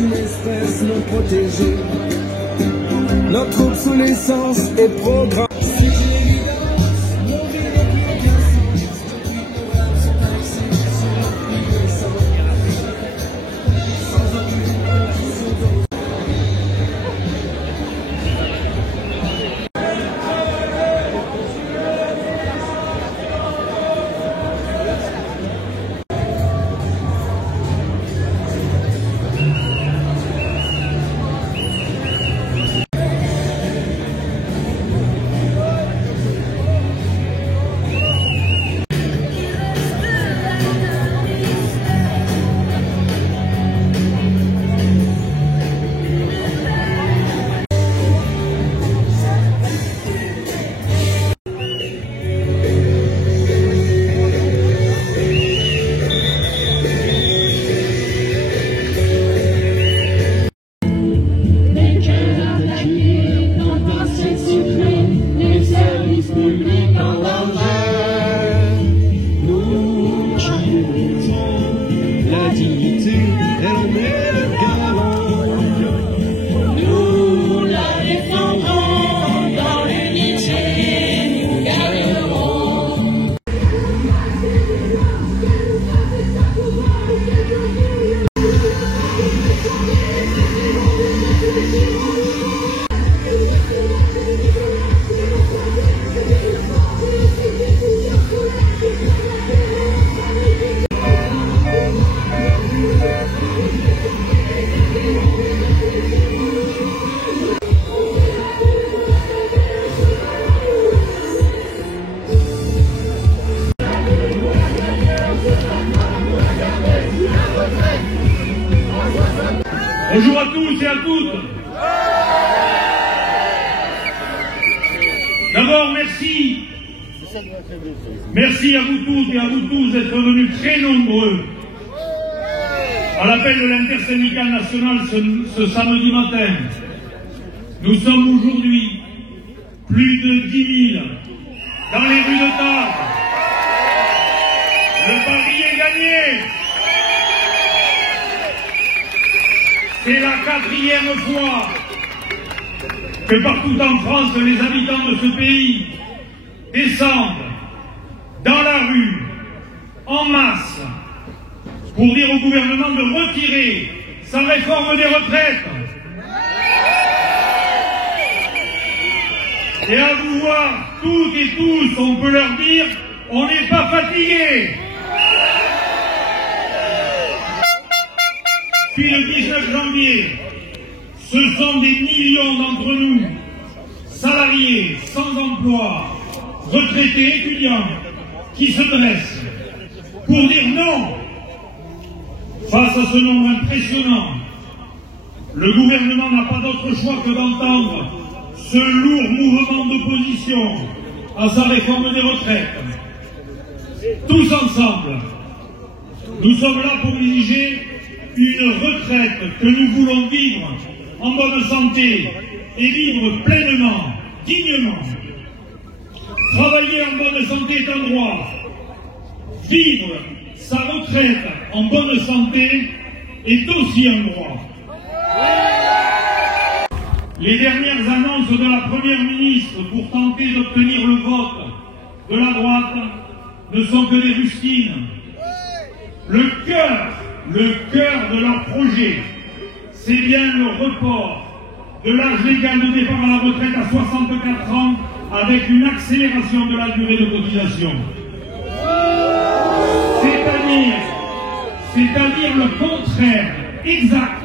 d'une espèce non protégée. Notre obsolescence est programmée. C'est une évidence, mourir n'a plus aucun sens. Depuis nos rêves sont axés sur la puissance. Sans aucune Bonjour à tous et à toutes. D'abord, merci. Merci à vous toutes et à vous tous d'être venus très nombreux à l'appel de l'intersyndicale nationale ce samedi matin. Nous sommes aujourd'hui plus de 10 000 dans les rues de Tarbes. Le pari est gagné. C'est la 4e fois que partout en France, les habitants de ce pays descendent dans la rue, en masse, pour dire au gouvernement de retirer sa réforme des retraites. Et à vous voir toutes et tous, on peut leur dire, on n'est pas fatigués. Depuis le 19 janvier, ce sont des millions d'entre nous, salariés, sans emploi, retraités, étudiants, qui se dressent pour dire non. Face à ce nombre impressionnant, le gouvernement n'a pas d'autre choix que d'entendre ce lourd mouvement d'opposition à sa réforme des retraites. Tous ensemble, nous sommes là pour exiger une retraite que nous voulons vivre en bonne santé et vivre pleinement, dignement. Travailler en bonne santé est un droit. Vivre sa retraite en bonne santé est aussi un droit. Les dernières annonces de la Première ministre pour tenter d'obtenir le vote de la droite ne sont que des rustines. Le cœur de leur projet, c'est bien le report de l'âge légal de départ à la retraite à 64 ans avec une accélération de la durée de cotisation. C'est-à-dire le contraire exact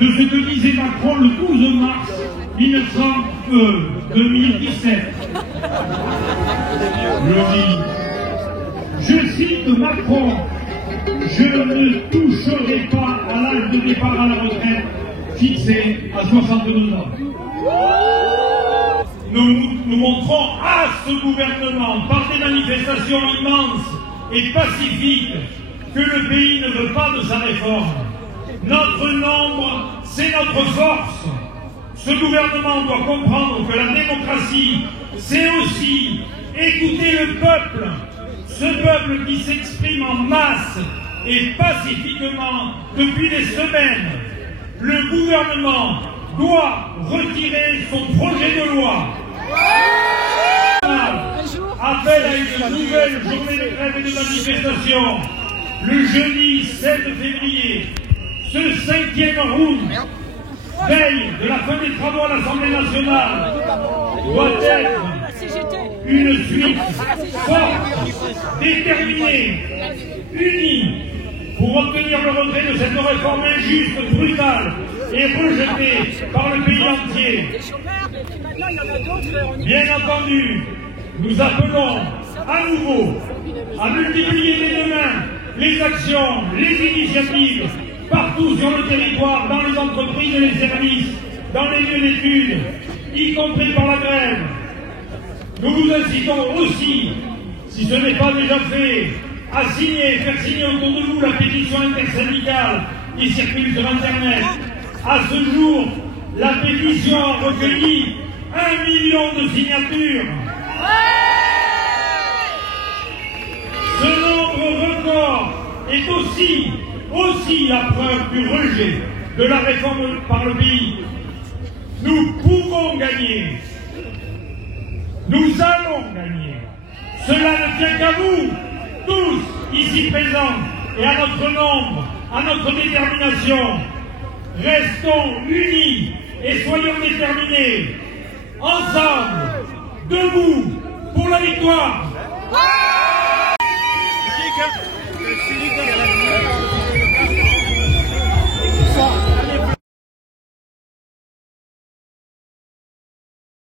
de ce que disait Macron le 12 mars 2017. Je cite Macron: je ne toucherai pas à l'âge de départ à la retraite fixé à 62 ans. Nous montrons à ce gouvernement, par des manifestations immenses et pacifiques, que le pays ne veut pas de sa réforme. Notre nombre, c'est notre force. Ce gouvernement doit comprendre que la démocratie, c'est aussi écouter le peuple. Ce peuple qui s'exprime en masse et pacifiquement depuis des semaines le gouvernement doit retirer son projet de loi. Appel à une nouvelle journée de grève et de manifestation le jeudi 7 février. Ce 5e round, veille de la fin des travaux à l'Assemblée nationale, doit être une suite forte, déterminée, unie, pour obtenir le retrait de cette réforme injuste, brutale et rejetée par le pays entier. Bien entendu, nous appelons à nouveau à multiplier dès demain les actions, les initiatives, partout sur le territoire, dans les entreprises et les services, dans les lieux d'études, y compris par la grève. Nous vous incitons aussi, si ce n'est pas déjà fait, à faire signer autour de vous la pétition intersyndicale qui circule sur Internet. À ce jour, la pétition a recueilli 1 million de signatures. Ce nombre record est aussi la preuve du rejet de la réforme par le pays. Nous pouvons gagner. Nous allons gagner. Cela ne tient qu'à vous, tous ici présents, et à notre nombre, à notre détermination. Restons unis et soyons déterminés. Ensemble, debout, pour la victoire.